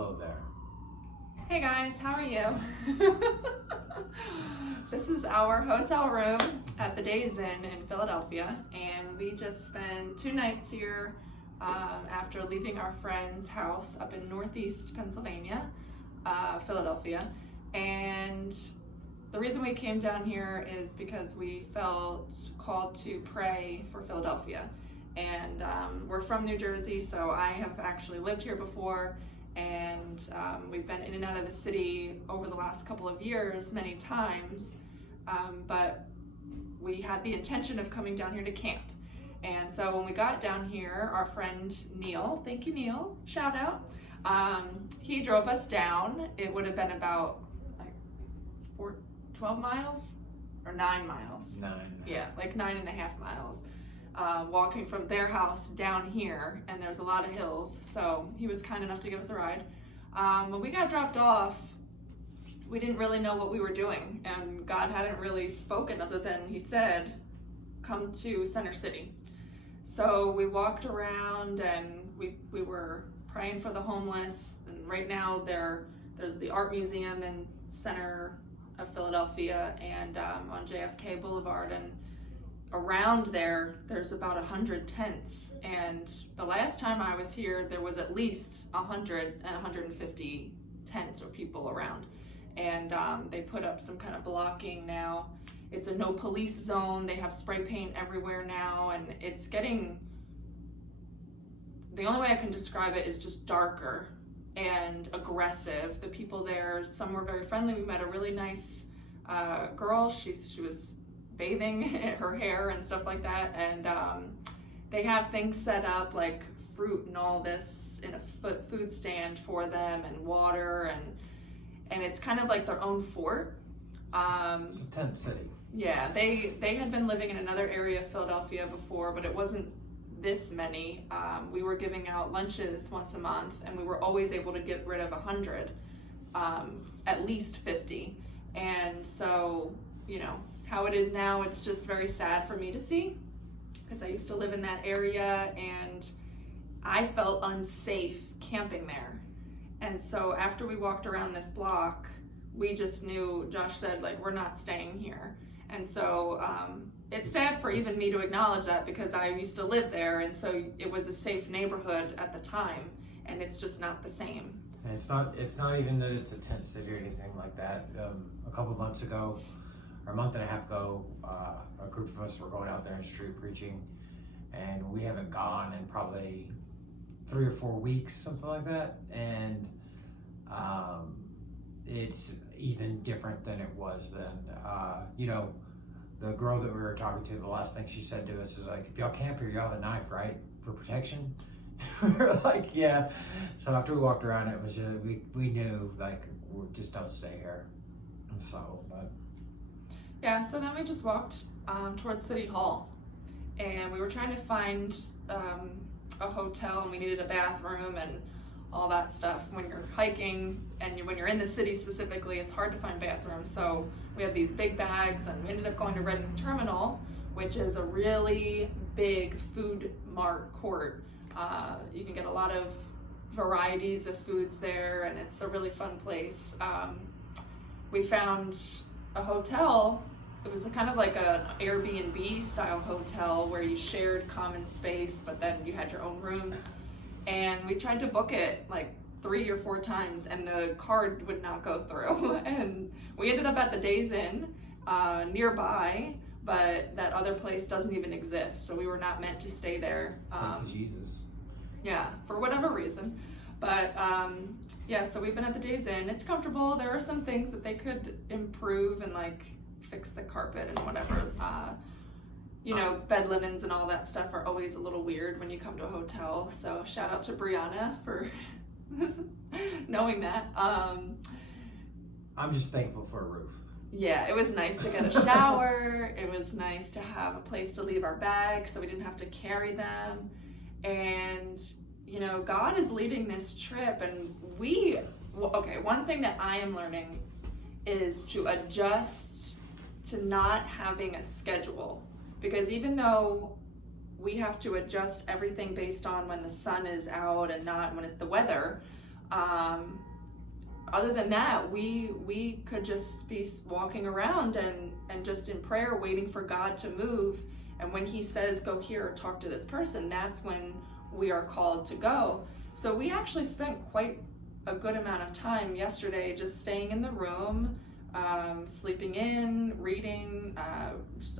hello there. Hey guys, how are you? This is our hotel room at the Days Inn in Philadelphia, and we just spent 2 nights here after leaving our friend's house up in northeast Pennsylvania, Philadelphia. And the reason we came down here is because we felt called to pray for Philadelphia. And we're from New Jersey, so I have actually lived here before, and we've been in and out of the city over the last couple of years many times, but we had the intention of coming down here to camp. And so when we got down here, our friend Neil, thank you Neil, shout out, he drove us down. It would have been about like 12 miles or 9 miles. 9. Yeah, like 9.5 miles. Walking from their house down here, and there's a lot of hills, so he was kind enough to give us a ride. When we got dropped off, we didn't really know what we were doing, and God hadn't really spoken other than he said, come to Center City. So we walked around and we were praying for the homeless, and right now there's the art museum in center of Philadelphia and on JFK Boulevard, and around there's about 100 tents, and the last time I was here there was at least 100 and 150 tents or people around, and they put up some kind of blocking now. It's a no police zone. They have spray paint everywhere now, and it's getting, the only way I can describe it is just darker and aggressive. The people there, some were very friendly. We met a really nice girl. She was bathing her hair and stuff like that, and they have things set up like fruit and all this in a food stand for them, and water, and it's kind of like their own fort. It's a tent city. Yeah, they had been living in another area of Philadelphia before, but it wasn't this many. We were giving out lunches once a month, and we were always able to get rid of 100, at least 50. And so, you know, how it is now, it's just very sad for me to see, because I used to live in that area and I felt unsafe camping there. And so after we walked around this block, we just knew, Josh said, like, we're not staying here. And so it's sad for even me to acknowledge that, because I used to live there, and so it was a safe neighborhood at the time, and it's just not the same. And it's not even that it's a tent city or anything like that. A couple of months ago, or a month and a half ago, a group of us were going out there in street preaching, and we haven't gone in probably 3 or 4 weeks, something like that. And it's even different than it was then. You know, the girl that we were talking to, the last thing she said to us is like, if y'all camp here, y'all have a knife, right? For protection? We were like, yeah. So after we walked around, it was just, we knew, like, we just don't stay here. So, but yeah, so then we just walked towards City Hall, and we were trying to find a hotel, and we needed a bathroom and all that stuff. When you're hiking and when you're in the city specifically, it's hard to find bathrooms. So we had these big bags, and we ended up going to Reading Terminal, which is a really big food mart court. You can get a lot of varieties of foods there, and it's a really fun place. We found a hotel. It was kind of like an Airbnb style hotel where you shared common space, but then you had your own rooms. And we tried to book it like 3 or 4 times, and the card would not go through. And we ended up at the Days Inn nearby, but that other place doesn't even exist, so we were not meant to stay there. thank you, Jesus. Yeah, for whatever reason. But yeah, so we've been at the Days Inn. It's comfortable. There are some things that they could improve and like fix the carpet and whatever. You know, bed linens and all that stuff are always a little weird when you come to a hotel. So shout out to Brianna for knowing that. I'm just thankful for a roof. Yeah, it was nice to get a shower. It was nice to have a place to leave our bags so we didn't have to carry them. And, you know, God is leading this trip, and one thing that I am learning is to adjust to not having a schedule. Because even though we have to adjust everything based on when the sun is out and not when it's the weather, Other than that, we could just be walking around and just in prayer, waiting for God to move. And when he says, go here or talk to this person, that's when we are called to go. So we actually spent quite a good amount of time yesterday just staying in the room, sleeping in, reading.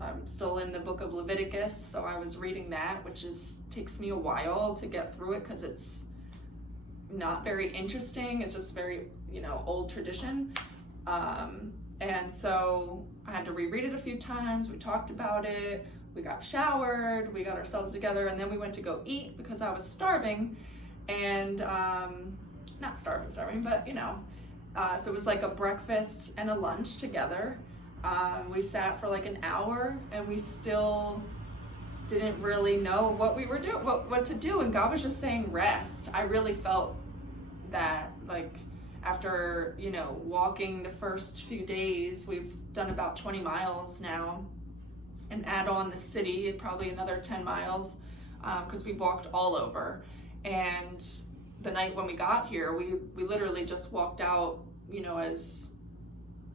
I'm still in the book of Leviticus, so I was reading that, which takes me a while to get through it because it's not very interesting. It's just very, old tradition. And so I had to reread it a few times. We talked about it. We got showered. We got ourselves together, and then we went to go eat because I was starving, and not starving, but so it was like a breakfast and a lunch together. We sat for like an hour, and we still didn't really know what we were doing, what to do, and God was just saying rest. I really felt that, like, after walking the first few days, we've done about 20 miles now, and add on the city, probably another 10 miles, because we walked all over. And the night when we got here, we literally just walked out, as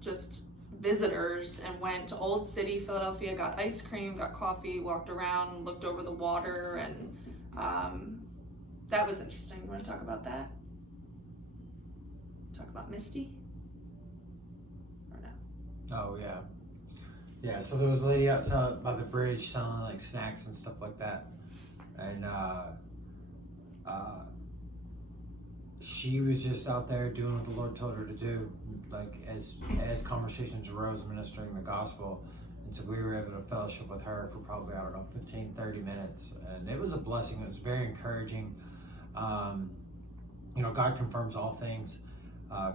just visitors, and went to Old City, Philadelphia, got ice cream, got coffee, walked around, looked over the water, and that was interesting. You want to talk about that? Talk about Misty? Or no? Oh, yeah. Yeah, so there was a lady outside by the bridge selling like snacks and stuff like that. And she was just out there doing what the Lord told her to do, like as conversations arose, ministering the gospel. And so we were able to fellowship with her for probably, 15, 30 minutes. And it was a blessing. It was very encouraging. God confirms all things.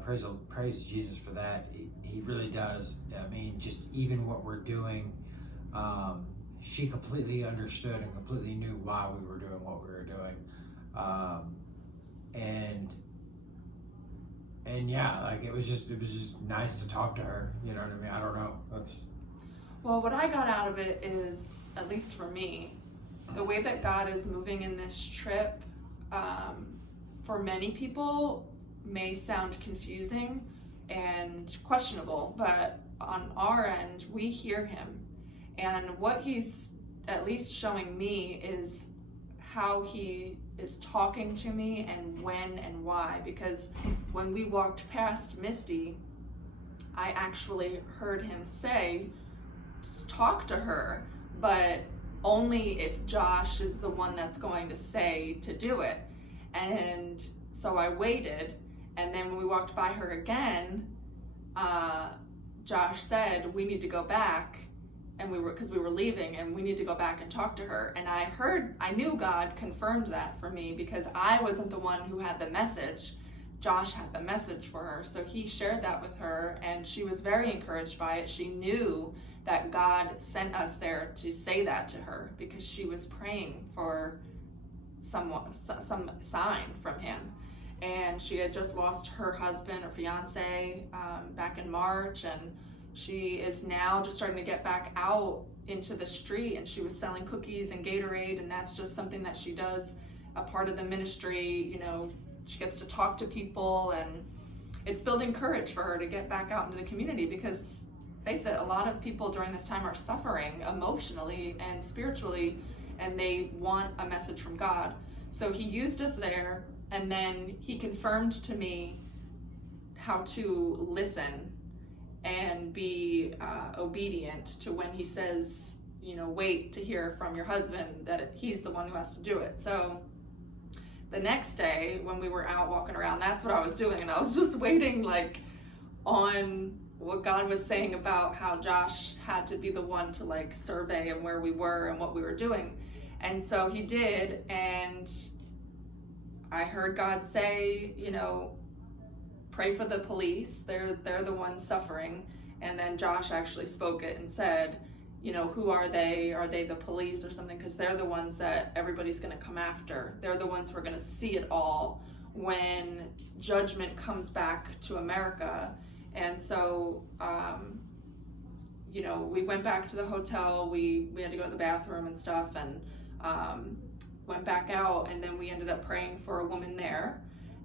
Praise Jesus for that. He really does. I mean, just even what we're doing, she completely understood and completely knew why we were doing what we were doing. And yeah, like it was just nice to talk to her. You know what I mean? I don't know. Well, what I got out of it is, at least for me, the way that God is moving in this trip, for many people may sound confusing and questionable, but on our end, we hear him. And what he's at least showing me is how he is talking to me and when and why. Because when we walked past Misty, I actually heard him say, talk to her, but only if Josh is the one that's going to say to do it. And so I waited, and then when we walked by her again, Josh said, we need to go back, and because we were leaving, and we need to go back and talk to her. And I knew God confirmed that for me, because I wasn't the one who had the message. Josh had the message for her, so he shared that with her, and she was very encouraged by it. She knew that God sent us there to say that to her, because she was praying for some sign from him. And she had just lost her husband, or fiance, back in March, and she is now just starting to get back out into the street, and she was selling cookies and Gatorade, and that's just something that she does, a part of the ministry. She gets to talk to people, and it's building courage for her to get back out into the community, because face it, a lot of people during this time are suffering emotionally and spiritually, and they want a message from God. So he used us there, and then he confirmed to me how to listen and be obedient to when he says, wait to hear from your husband, that he's the one who has to do it. So the next day when we were out walking around, that's what I was doing, and I was just waiting on what God was saying about how Josh had to be the one to survey and where we were and what we were doing. And so he did, and I heard God say, pray for the police. They're the ones suffering. And then Josh actually spoke it and said, who are they? Are they the police or something? Because they're the ones that everybody's going to come after. They're the ones who are going to see it all when judgment comes back to America. And so, we went back to the hotel. We had to go to the bathroom and stuff, and went back out, and then we ended up praying for a woman there.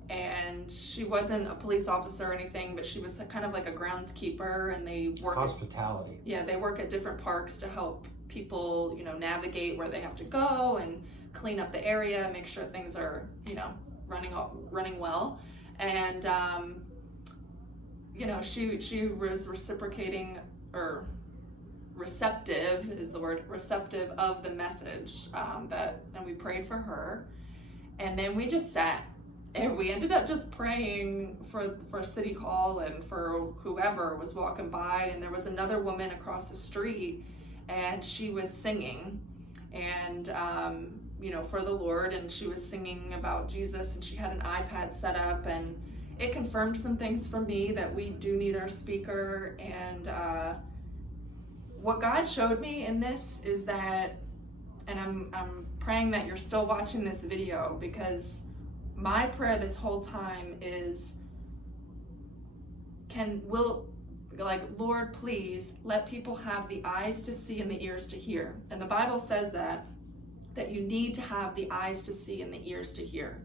and she wasn't a police officer or anything, but she was kind of like a groundskeeper, and they work hospitality. they work at different parks to help people, you know, navigate where they have to go and clean up the area, make sure things are, you know, running well. And you know, she was reciprocating, or receptive is the word, receptive of the message, and we prayed for her, and then we just sat, and we ended up just praying for City Hall and for whoever was walking by. And there was another woman across the street, and she was singing, and you know, for the Lord, and she was singing about Jesus, and she had an iPad set up, and it confirmed some things for me that we do need our speaker. And what God showed me in this is that, and I'm praying that you're still watching this video, because my prayer this whole time is, Lord, please let people have the eyes to see and the ears to hear. And the Bible says that you need to have the eyes to see and the ears to hear.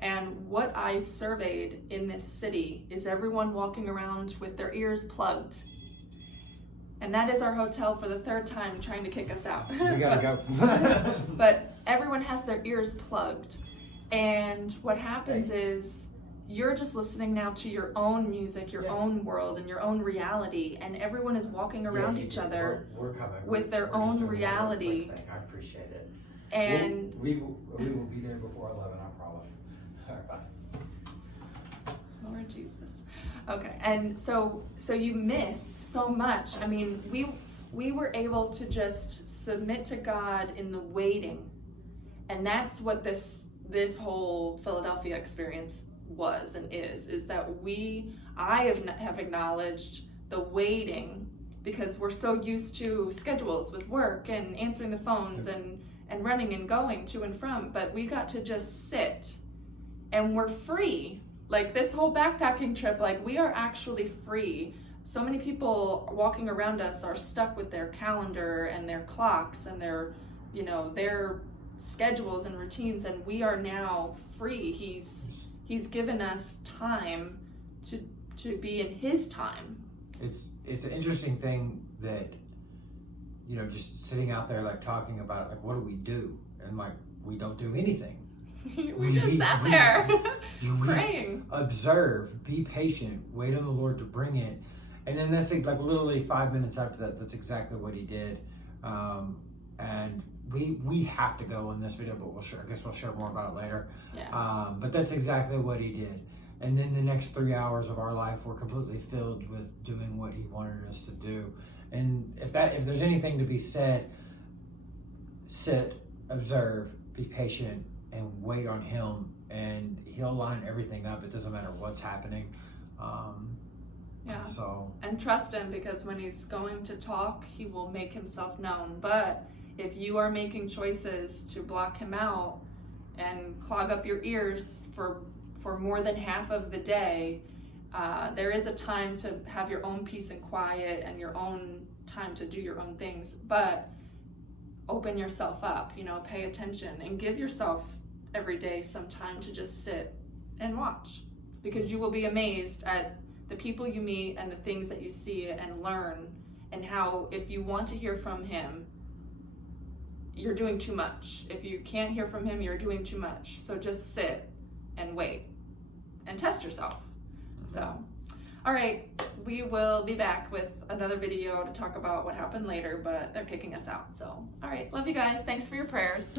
And what I surveyed in this city is everyone walking around with their ears plugged. And that is our hotel for the third time trying to kick us out. We gotta go. But everyone has their ears plugged. And what happens is you're just listening now to your own music, your own world, and your own reality. And everyone is walking around each other we're coming. with their own reality. I appreciate it. And we will be there before 11, I promise. All right, bye. Lord Jesus. Okay, and so you miss so much. I mean, we were able to just submit to God in the waiting, and that's what this whole Philadelphia experience was and is that I have acknowledged the waiting, because we're so used to schedules with work and answering the phones and running and going to and from, but we got to just sit, and we're free. Like this whole backpacking trip, like we are actually free. So many people walking around us are stuck with their calendar and their clocks and their schedules and routines, and we are now free. He's given us time to be in his time. It's an interesting thing that, you know, just sitting out there like talking about like what do we do, and like we don't do anything. we just sat there praying. Observe, be patient, wait on the Lord to bring it. And then that's like literally 5 minutes after that, that's exactly what he did. And we have to go in this video, but I guess we'll share more about it later. Yeah. But that's exactly what he did. And then the next 3 hours of our life were completely filled with doing what he wanted us to do. And if there's anything to be said, sit, observe, be patient, and wait on him, and he'll line everything up. It doesn't matter what's happening. And trust him, because when he's going to talk, he will make himself known. But if you are making choices to block him out and clog up your ears for more than half of the day, there is a time to have your own peace and quiet and your own time to do your own things. But open yourself up, pay attention, and give yourself every day some time to just sit and watch, because you will be amazed at the people you meet and the things that you see and learn, and how if you want to hear from him, you're doing too much. If you can't hear from him, you're doing too much. So just sit and wait and test yourself. So, all right, we will be back with another video to talk about what happened later, but they're kicking us out. So, all right, love you guys. Thanks for your prayers.